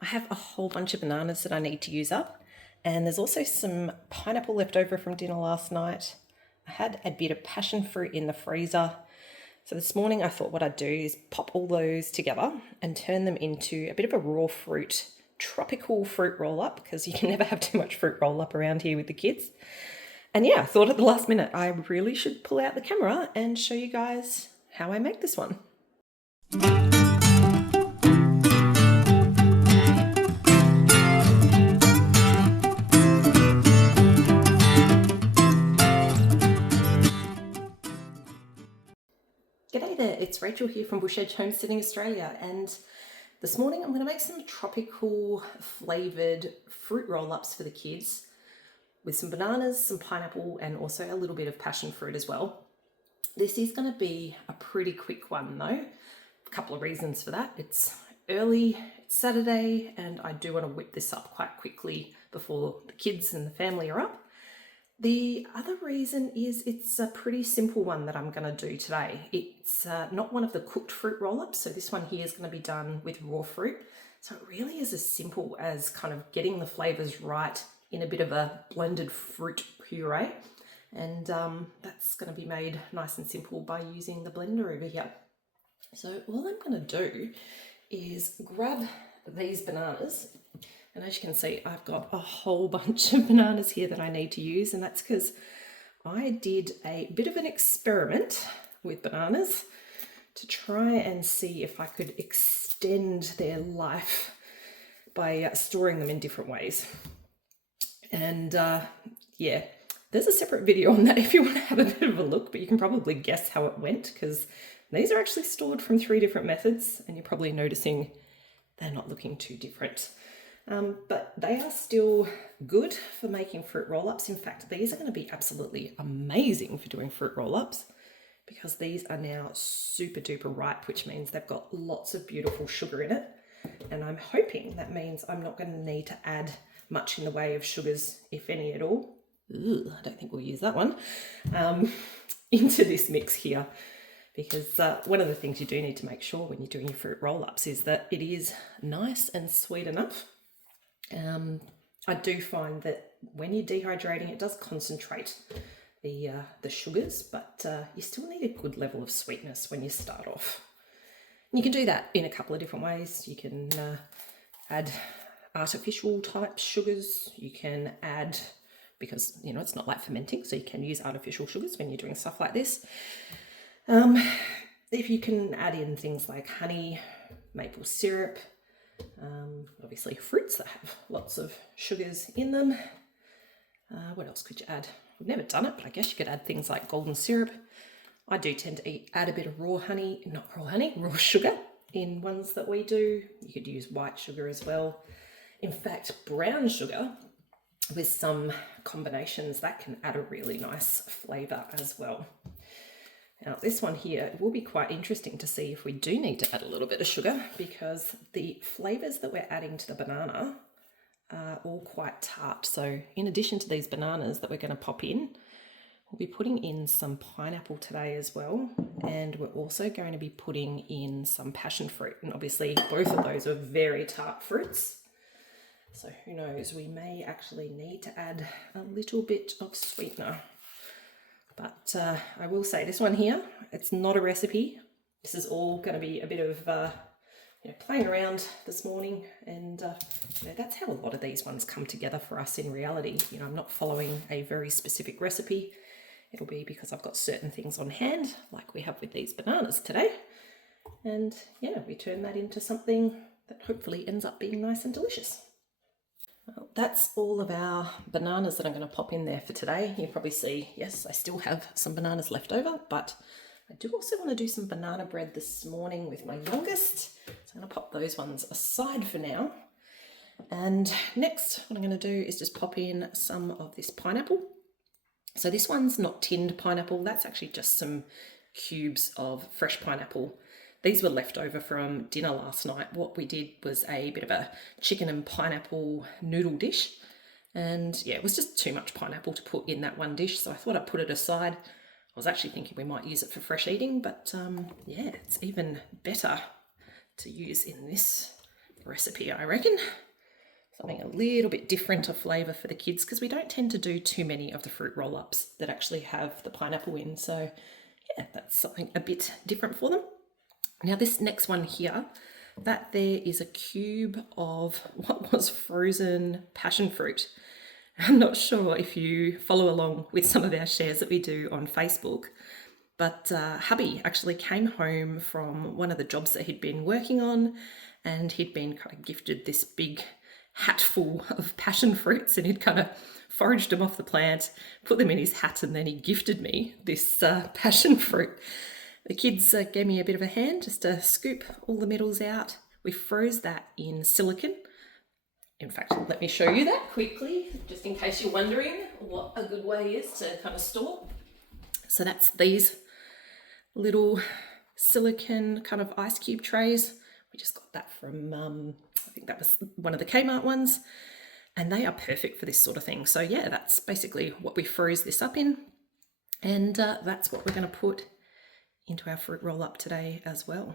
I have a whole bunch of bananas that I need to use up, and there's also some pineapple left over from dinner last night. I had a bit of passion fruit in the freezer. So this morning I thought what I'd do is pop all those together and turn them into a bit of a raw fruit, tropical fruit roll up, because you can never have too much fruit roll up around here with the kids. And yeah, I thought at the last minute I really should pull out the camera and show you guys how I make this one. G'day there, it's Rachel here from Bush Edge Homesteading Australia, and this morning I'm going to make some tropical flavoured fruit roll-ups for the kids with some bananas, some pineapple, and also a little bit of passion fruit as well. This is going to be a pretty quick one though. A couple of reasons for that. It's early, it's Saturday, and I do want to whip this up quite quickly before the kids and the family are up. The other reason is it's a pretty simple one that I'm going to do today. It's not one of the cooked fruit roll-ups, so this one here is going to be done with raw fruit. So it really is as simple as kind of getting the flavours right in a bit of a blended fruit puree. And that's going to be made nice and simple by using the blender over here. So all I'm going to do is grab these bananas. And as you can see, I've got a whole bunch of bananas here that I need to use, and that's because I did a bit of an experiment with bananas to try and see if I could extend their life by storing them in different ways. And yeah, there's a separate video on that if you want to have a bit of a look, but you can probably guess how it went because these are actually stored from 3 different methods, and you're probably noticing they're not looking too different. But they are still good for making fruit roll-ups. In fact, these are going to be absolutely amazing for doing fruit roll-ups because these are now super duper ripe, which means they've got lots of beautiful sugar in it. And I'm hoping that means I'm not going to need to add much in the way of sugars, if any at all. Ugh, I don't think we'll use that one, into this mix here. Because one of the things you do need to make sure when you're doing your fruit roll-ups is that it is nice and sweet enough. I do find that when you're dehydrating, it does concentrate the sugars, but you still need a good level of sweetness when you start off. And you can do that in a couple of different ways. You can add artificial type sugars. You can add, because you know it's not like fermenting, so you can use artificial sugars when you're doing stuff like this. If you can add in things like honey, maple syrup, obviously fruits that have lots of sugars in them. What else could you add? I've never done it, but I guess you could add things like golden syrup. I do tend to add a bit of raw sugar in ones that we do. You could use white sugar as well. In fact, brown sugar with some combinations that can add a really nice flavour as well. Now this one here, it will be quite interesting to see if we do need to add a little bit of sugar because the flavours that we're adding to the banana are all quite tart. So in addition to these bananas that we're going to pop in, we'll be putting in some pineapple today as well. And we're also going to be putting in some passion fruit. And obviously both of those are very tart fruits. So who knows, we may actually need to add a little bit of sweetener. But I will say this one here, it's not a recipe. This is all going to be a bit of playing around this morning, and that's how a lot of these ones come together for us in reality. You know, I'm not following a very specific recipe. It'll be because I've got certain things on hand, like we have with these bananas today. And yeah, we turn that into something that hopefully ends up being nice and delicious. Well, that's all of our bananas that I'm going to pop in there for today. You can probably see, yes, I still have some bananas left over, but I do also want to do some banana bread this morning with my youngest. So I'm going to pop those ones aside for now. And next, what I'm going to do is just pop in some of this pineapple. So this one's not tinned pineapple. That's actually just some cubes of fresh pineapple. These were left over from dinner last night. What we did was a bit of a chicken and pineapple noodle dish. And yeah, it was just too much pineapple to put in that one dish. So I thought I'd put it aside. I was actually thinking we might use it for fresh eating, but yeah, it's even better to use in this recipe, I reckon. Something a little bit different of flavour for the kids, because we don't tend to do too many of the fruit roll-ups that actually have the pineapple in. So yeah, that's something a bit different for them. Now this next one here, that there is a cube of what was frozen passion fruit. I'm not sure if you follow along with some of our shares that we do on Facebook, but hubby actually came home from one of the jobs that he'd been working on, and he'd been kind of gifted this big hatful of passion fruits, and he'd kind of foraged them off the plant, put them in his hat, and then he gifted me this passion fruit. The kids gave me a bit of a hand just to scoop all the middles out. We froze that in silicone. In fact, let me show you that quickly, just in case you're wondering what a good way is to kind of store. So that's these little silicone kind of ice cube trays. We just got that from, I think that was one of the Kmart ones, and they are perfect for this sort of thing. So yeah, that's basically what we froze this up in, and that's what we're going to put into our fruit roll up today as well.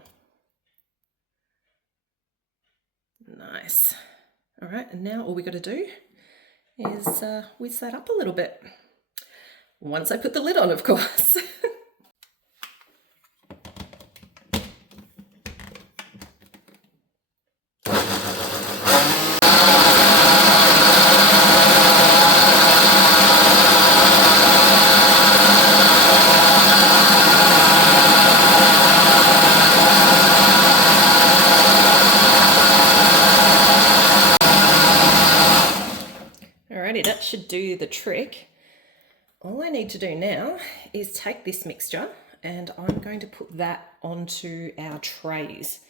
Nice. All right, and now all we got to do is whiz that up a little bit. Once I put the lid on, of course. That should do the trick. All I need to do now is take this mixture, and I'm going to put that onto our trays.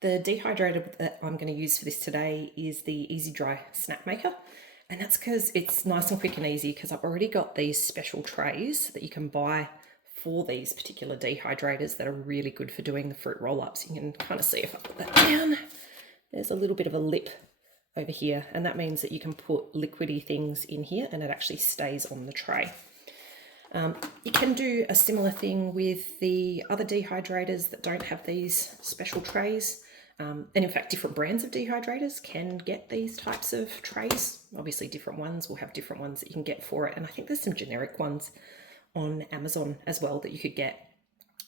The dehydrator that I'm going to use for this today is the Easy Dry Snack Maker, and that's because it's nice and quick and easy, because I've already got these special trays that you can buy for these particular dehydrators that are really good for doing the fruit roll-ups. You can kind of see if I put that down, there's a little bit of a lip over here, and that means that you can put liquidy things in here and it actually stays on the tray. You can do a similar thing with the other dehydrators that don't have these special trays, and in fact different brands of dehydrators can get these types of trays. Obviously different ones will have different ones that you can get for it, and I think there's some generic ones on Amazon as well that you could get.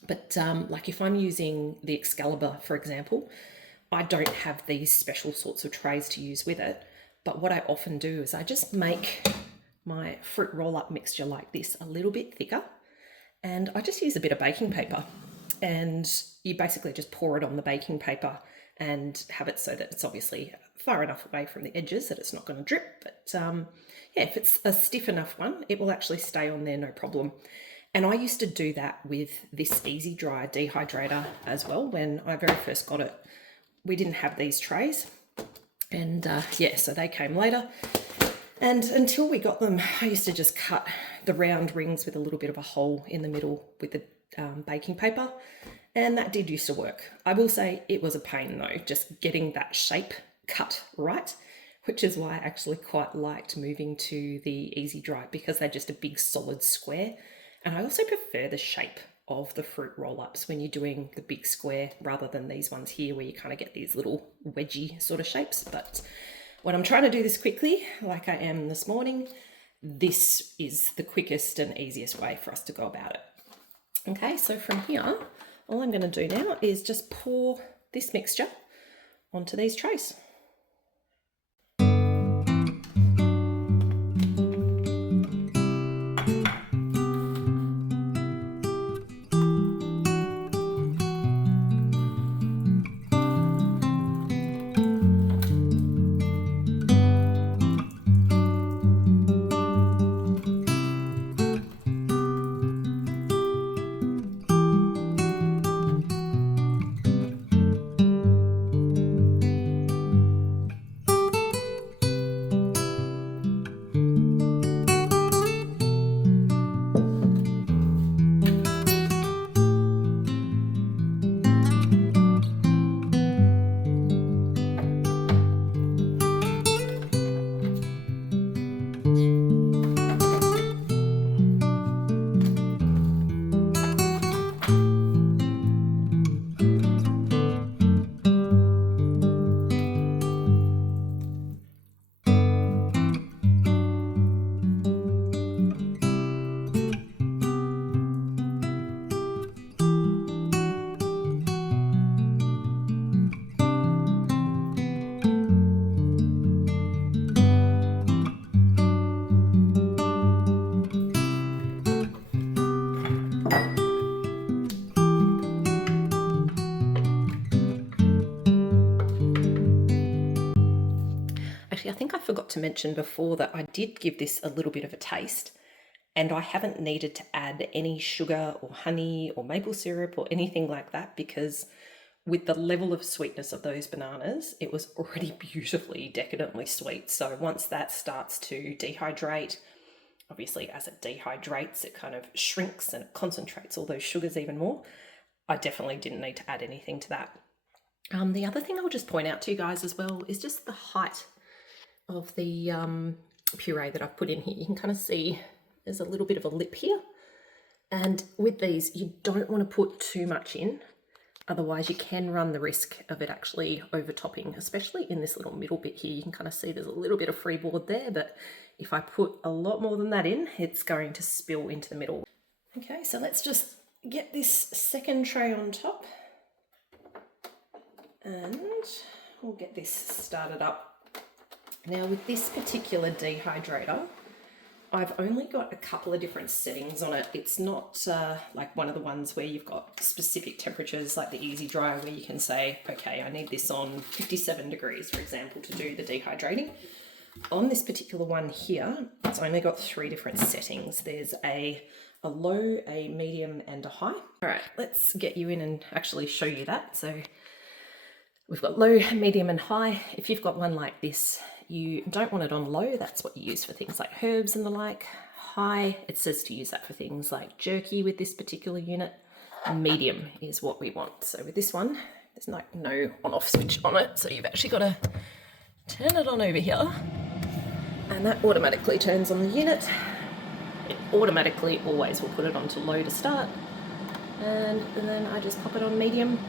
But like if I'm using the Excalibur, for example, I don't have these special sorts of trays to use with it, but what I often do is I just make my fruit roll-up mixture like this a little bit thicker, and I just use a bit of baking paper, and you basically just pour it on the baking paper and have it so that it's obviously far enough away from the edges that it's not going to drip, but yeah, if it's a stiff enough one, it will actually stay on there, no problem. And I used to do that with this Easy Dry dehydrator as well. When I very first got it, we didn't have these trays, and yeah, so they came later, and until we got them, I used to just cut the round rings with a little bit of a hole in the middle with the baking paper, and that did used to work. I will say it was a pain though, just getting that shape cut right, which is why I actually quite liked moving to the Easy Dry, because they're just a big solid square, and I also prefer the shape of the fruit roll-ups when you're doing the big square rather than these ones here where you kind of get these little wedgy sort of shapes. But when I'm trying to do this quickly, like I am this morning, this is the quickest and easiest way for us to go about it. Okay, so from here, all I'm going to do now is just pour this mixture onto these trays. Actually, I think I forgot to mention before that I did give this a little bit of a taste, and I haven't needed to add any sugar or honey or maple syrup or anything like that, because with the level of sweetness of those bananas, it was already beautifully decadently sweet. So once that starts to dehydrate, obviously as it dehydrates, it kind of shrinks and it concentrates all those sugars even more. I definitely didn't need to add anything to that. The other thing I'll just point out to you guys as well is just the height of the puree that I've put in here. You can kind of see there's a little bit of a lip here. And with these, you don't want to put too much in. Otherwise, you can run the risk of it actually overtopping, especially in this little middle bit here. You can kind of see there's a little bit of freeboard there, but if I put a lot more than that in, it's going to spill into the middle. Okay, so let's just get this second tray on top and we'll get this started up. Now with this particular dehydrator, I've only got a couple of different settings on it. It's not like one of the ones where you've got specific temperatures like the Easy Dry, where you can say, okay, I need this on 57 degrees, for example, to do the dehydrating. On this particular one here, it's only got 3 different settings. There's a low, a medium, and a high. All right, let's get you in and actually show you that. So we've got low, medium, and high. If you've got one like this, you don't want it on low. That's what you use for things like herbs and the like. High, it says to use that for things like jerky with this particular unit. Medium is what we want. So with this one, there's no on-off switch on it. So you've actually got to turn it on over here. And that automatically turns on the unit. It automatically always will put it onto low to start. And then I just pop it on medium.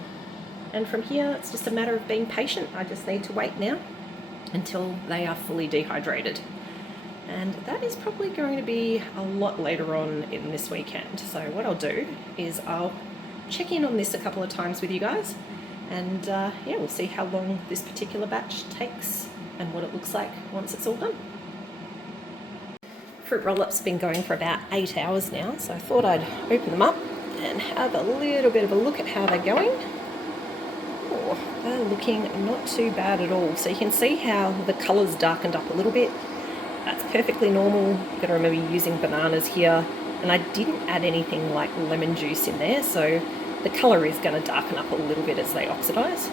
And from here, it's just a matter of being patient. I just need to wait now until they are fully dehydrated. And that is probably going to be a lot later on in this weekend. So what I'll do is I'll check in on this a couple of times with you guys, and yeah, we'll see how long this particular batch takes and what it looks like once it's all done. Fruit roll-ups have been going for about 8 hours now, so I thought I'd open them up and have a little bit of a look at how they're going. Oh, they're looking not too bad at all. So you can see how the colour's darkened up a little bit. That's perfectly normal. You've got to remember you're using bananas here, and I didn't add anything like lemon juice in there, so the colour is going to darken up a little bit as they oxidise.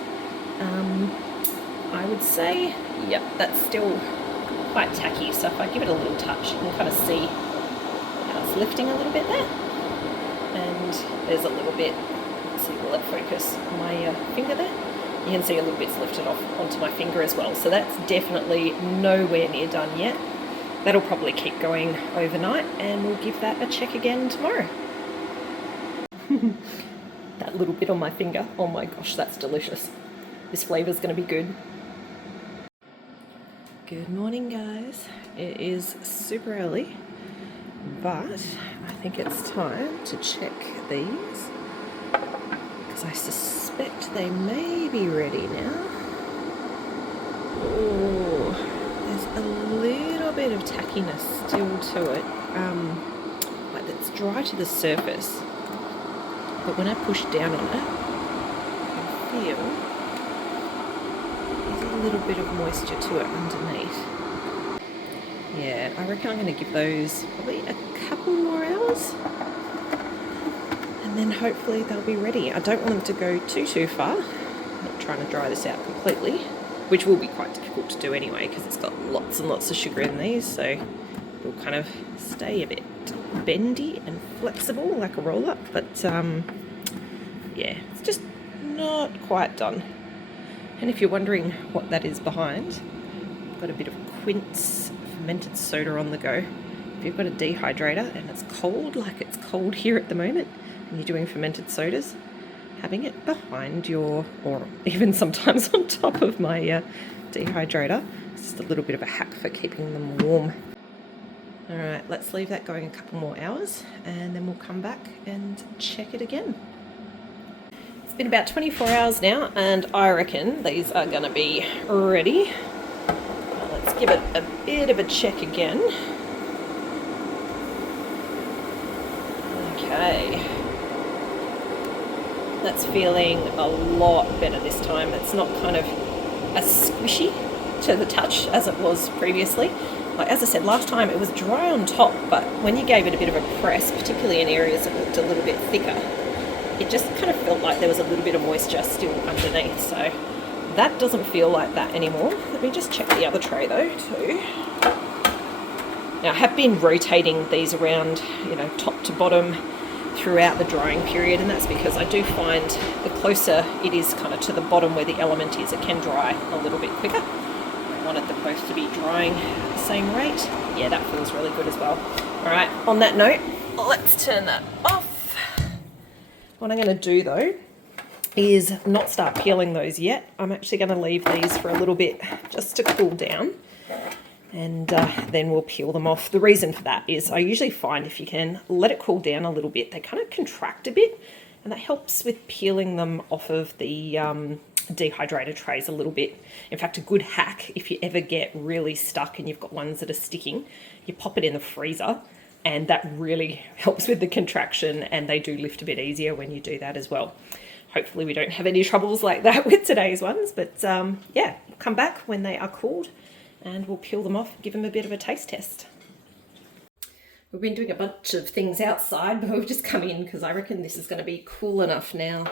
I would say, yep, that's still quite tacky, so if I give it a little touch, you can kind of see how it's lifting a little bit there. And there's a little bit, let's see, will it focus on my finger there? You can see a little bit's lifted off onto my finger as well, so that's definitely nowhere near done yet. That'll probably keep going overnight, and we'll give that a check again tomorrow. That little bit on my finger, oh my gosh, that's delicious. This flavour's going to be good. Good morning, guys. It is super early, but I think it's time to check these because I suspect they may be ready now. Oh, there's a little bit of tackiness still to it. Like it's dry to the surface, but when I push down on it, I can feel a little bit of moisture to it underneath. Yeah, I reckon I'm going to give those probably a couple more hours, and then hopefully they'll be ready. I don't want them to go too far. I'm not trying to dry this out completely, which will be quite difficult to do anyway because it's got lots and lots of sugar in these, so it'll kind of stay a bit bendy and flexible like a roll-up, but yeah, it's just not quite done. And if you're wondering what that is behind, I've got a bit of Quince fermented soda on the go. If you've got a dehydrator and it's cold, like it's cold here at the moment, and you're doing fermented sodas, having it behind your, or even sometimes on top of my dehydrator, it's just a little bit of a hack for keeping them warm. All right, let's leave that going a couple more hours, and then we'll come back and check it again. Been about 24 hours now, and I reckon these are going to be ready. Now let's give it a bit of a check again. Okay, that's feeling a lot better this time. It's not kind of as squishy to the touch as it was previously. Like, as I said last time, it was dry on top, but when you gave it a bit of a press, particularly in areas that looked a little bit thicker, it just kind of felt like there was a little bit of moisture still underneath. So that doesn't feel like that anymore. Let me just check the other tray though too. Now I have been rotating these around, top to bottom throughout the drying period, and that's because I do find the closer it is kind of to the bottom where the element is, it can dry a little bit quicker. I wanted them both to be drying at the same rate. Yeah, that feels really good as well. All right, on that note, let's turn that off. What I'm going to do though is not start peeling those yet. I'm actually going to leave these for a little bit just to cool down, and then we'll peel them off. The reason for that is I usually find if you can let it cool down a little bit, they kind of contract a bit, and that helps with peeling them off of the dehydrated trays a little bit. In fact, a good hack, if you ever get really stuck and you've got ones that are sticking, you pop it in the freezer, and that really helps with the contraction, and they do lift a bit easier when you do that as well. Hopefully we don't have any troubles like that with today's ones, but yeah, come back when they are cooled and we'll peel them off and give them a bit of a taste test. We've been doing a bunch of things outside, but we've just come in because I reckon this is going to be cool enough now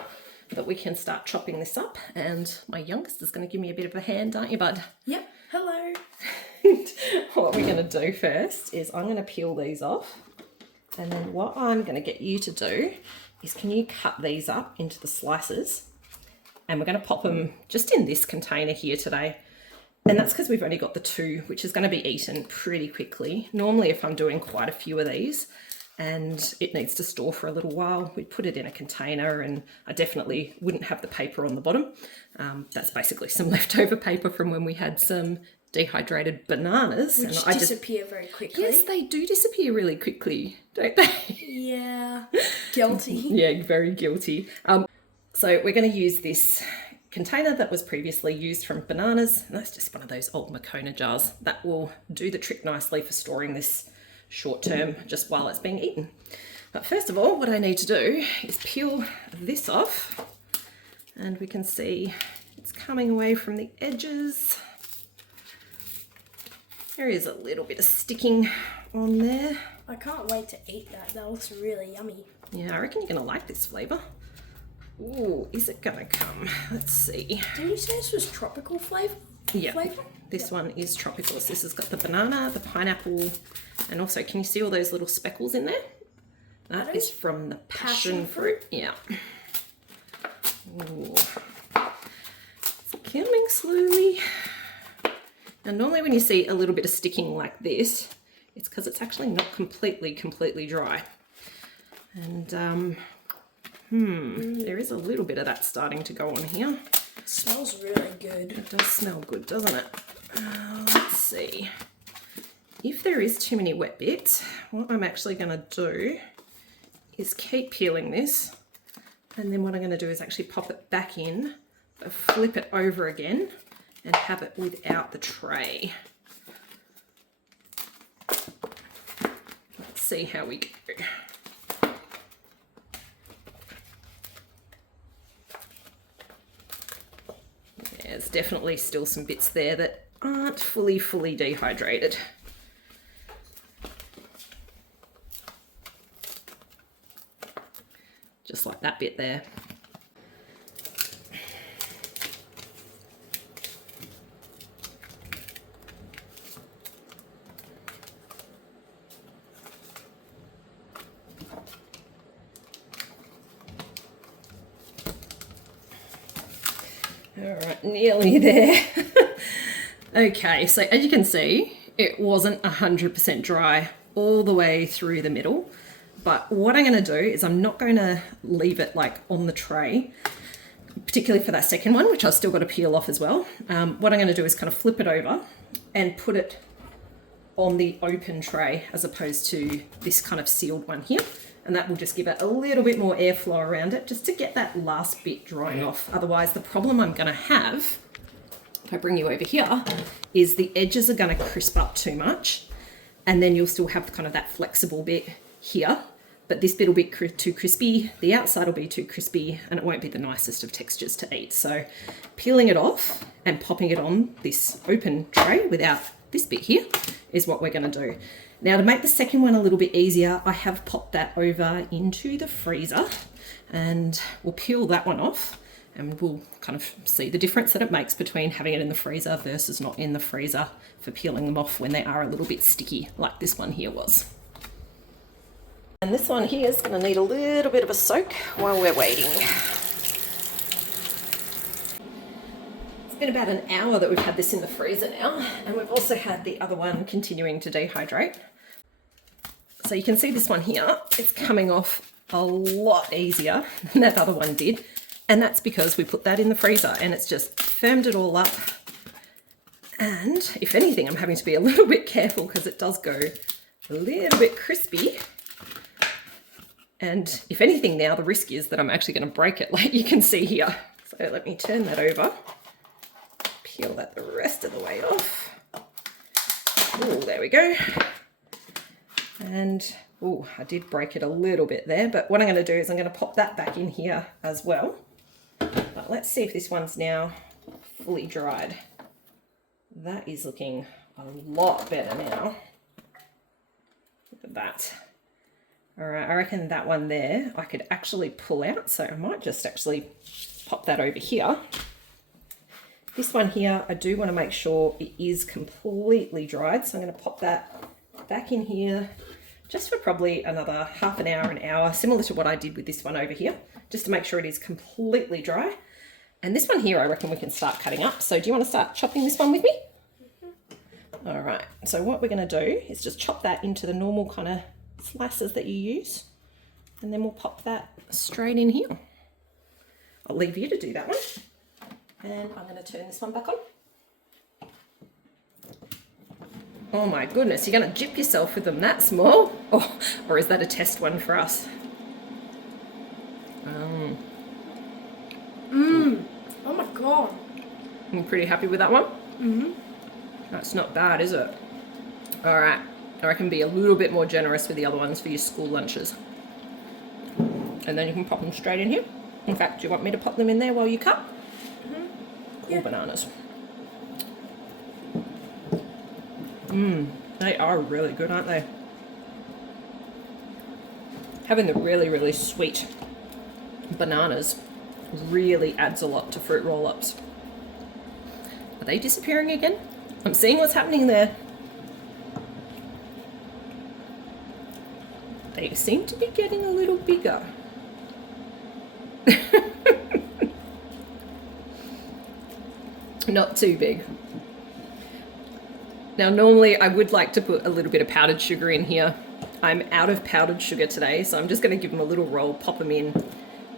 that we can start chopping this up, and my youngest is going to give me a bit of a hand, aren't you, bud? Yep. Hello. What we're going to do first is I'm going to peel these off, and then what I'm going to get you to do is, can you cut these up into the slices, and we're going to pop them just in this container here today. And that's because we've only got the 2, which is going to be eaten pretty quickly. Normally if I'm doing quite a few of these and it needs to store for a little while, we'd put it in a container, and I definitely wouldn't have the paper on the bottom. That's basically some leftover paper from when we had some dehydrated bananas. Which disappear very quickly. Yes, they do disappear really quickly, don't they? Yeah, guilty. Yeah, very guilty. So we're going to use this container that was previously used from bananas, and that's just one of those old Makona jars. That will do the trick nicely for storing this short term, just while it's being eaten. But first of all, what I need to do is peel this off, and we can see it's coming away from the edges. There is a little bit of sticking on there. I can't wait to eat that. That looks really yummy. Yeah, I reckon you're gonna like this flavour. Ooh, is it gonna come? Let's see. Did you say this was tropical flavour? Yeah, this one is tropical. So this has got the banana, the pineapple, and also, can you see all those little speckles in there? That is from the passion fruit. Yeah. Ooh. It's coming slowly. Now normally when you see a little bit of sticking like this, it's because it's actually not completely dry. And there is a little bit of that starting to go on here. It smells really good. It does smell good, doesn't it? Let's see. If there is too many wet bits, what I'm actually going to do is keep peeling this, and then what I'm going to do is actually pop it back in, flip it over again, and have it without the tray. Let's see how we go. There's definitely still some bits there that aren't fully dehydrated. Just like that bit there. All right, nearly there. Okay, so as you can see, it wasn't 100% dry all the way through the middle. But what I'm going to do is I'm not going to leave it like on the tray, particularly for that second one, which I've still got to peel off as well. What I'm going to do is kind of flip it over and put it on the open tray as opposed to this kind of sealed one here. And that will just give it a little bit more airflow around it just to get that last bit drying off. Otherwise, the problem I'm going to have, if I bring you over here, is the edges are going to crisp up too much. And then you'll still have kind of that flexible bit here but this bit will be too crispy, the outside will be too crispy, and it won't be the nicest of textures to eat. So peeling it off and popping it on this open tray without this bit here is what we're going to do. Now, to make the second one a little bit easier, I have popped that over into the freezer, and we'll peel that one off, and we'll kind of see the difference that it makes between having it in the freezer versus not in the freezer for peeling them off when they are a little bit sticky, like this one here was. And this one here is going to need a little bit of a soak while we're waiting. It's been about an hour that we've had this in the freezer now, and we've also had the other one continuing to dehydrate. So you can see this one here, it's coming off a lot easier than that other one did. And that's because we put that in the freezer and it's just firmed it all up. And if anything, I'm having to be a little bit careful because it does go a little bit crispy. And if anything now, the risk is that I'm actually going to break it, like you can see here. So let me turn that over, peel that the rest of the way off. Oh, there we go. And, oh, I did break it a little bit there, but what I'm going to do is I'm going to pop that back in here as well. But let's see if this one's now fully dried. That is looking a lot better now. Look at that. All right, I reckon that one there I could actually pull out, so I might just actually pop that over here. This one here, I do want to make sure it is completely dried, so I'm going to pop that back in here just for probably another half an hour, similar to what I did with this one over here, just to make sure it is completely dry. And this one here, I reckon we can start cutting up. So do you want to start chopping this one with me? All right, so what we're going to do is just chop that into the normal kind of slices that you use, and then we'll pop that straight in here. I'll leave you to do that one, and I'm going to turn this one back on. Oh my goodness, you're going to jip yourself with them that small? Oh, or is that a test one for us? Oh my god. I'm pretty happy with that one. That's not bad, is it? All right, I reckon be a little bit more generous with the other ones for your school lunches. And then you can pop them straight in here. In fact, do you want me to pop them in there while you cut? Yeah. Or bananas? They are really good, aren't they? Having the really, really sweet bananas really adds a lot to fruit roll-ups. Are they disappearing again? I'm seeing what's happening there. They seem to be getting a little bigger. Not too big. Now, normally I would like to put a little bit of powdered sugar in here. I'm out of powdered sugar today, so I'm just going to give them a little roll, pop them in.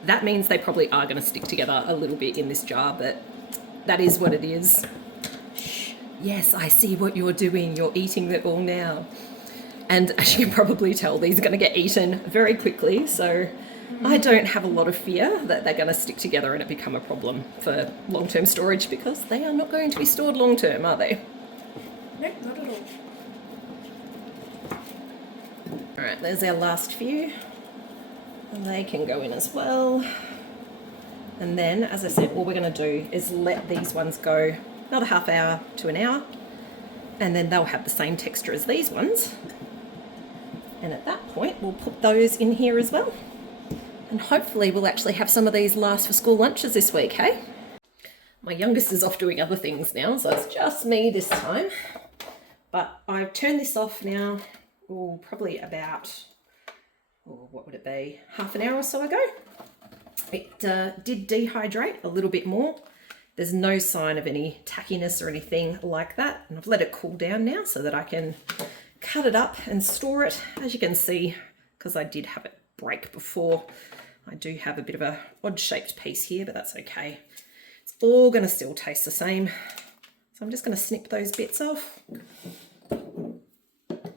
That means they probably are going to stick together a little bit in this jar, but that is what it is. Yes, I see what you're doing. You're eating it all now. And as you can probably tell, these are going to get eaten very quickly, so I don't have a lot of fear that they're going to stick together and it become a problem for long-term storage, because they are not going to be stored long-term, are they? No, not at all. All right, there's our last few. And they can go in as well. And then, as I said, what we're going to do is let these ones go another half hour to an hour, and then they'll have the same texture as these ones. And at that point, we'll put those in here as well. And hopefully we'll actually have some of these last for school lunches this week, hey? My youngest is off doing other things now, so it's just me this time. But I've turned this off now, probably about, what would it be, half an hour or so ago. It did dehydrate a little bit more. There's no sign of any tackiness or anything like that. And I've let it cool down now so that I can cut it up and store it. As you can see, because I did have it break before, I do have a bit of a odd shaped piece here, but that's okay. It's all going to still taste the same. So I'm just going to snip those bits off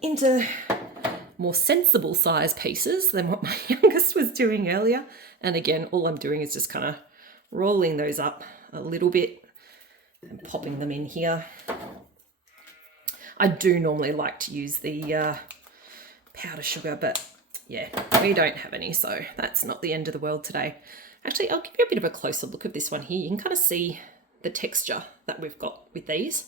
into more sensible size pieces than what my youngest was doing earlier. And again, all I'm doing is just kind of rolling those up a little bit and popping them in here. I do normally like to use the powder sugar, but yeah, we don't have any, so that's not the end of the world today. Actually, I'll give you a bit of a closer look of this one here. You can kind of see the texture that we've got with these.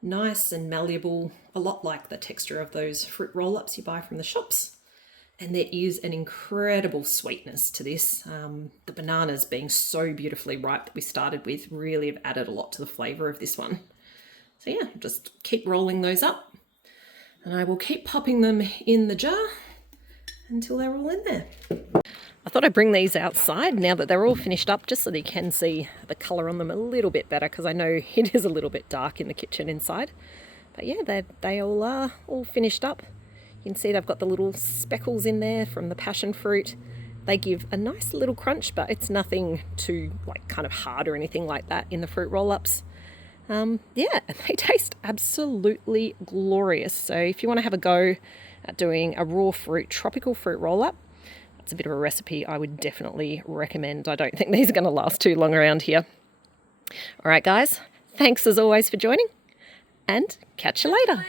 Nice and malleable, a lot like the texture of those fruit roll-ups you buy from the shops. And there is an incredible sweetness to this. The bananas being so beautifully ripe that we started with really have added a lot to the flavour of this one. So yeah, just keep rolling those up. And I will keep popping them in the jar until they're all in there. I thought I'd bring these outside now that they're all finished up, just so that you can see the colour on them a little bit better, because I know it is a little bit dark in the kitchen inside. But yeah, they all are all finished up. You can see they've got the little speckles in there from the passion fruit. They give a nice little crunch, but it's nothing too like kind of hard or anything like that in the fruit roll-ups. Yeah, and they taste absolutely glorious. So if you want to have a go at doing a raw fruit, tropical fruit roll-up, it's a bit of a recipe I would definitely recommend. I don't think these are going to last too long around here. All right, guys, thanks as always for joining, and catch you later.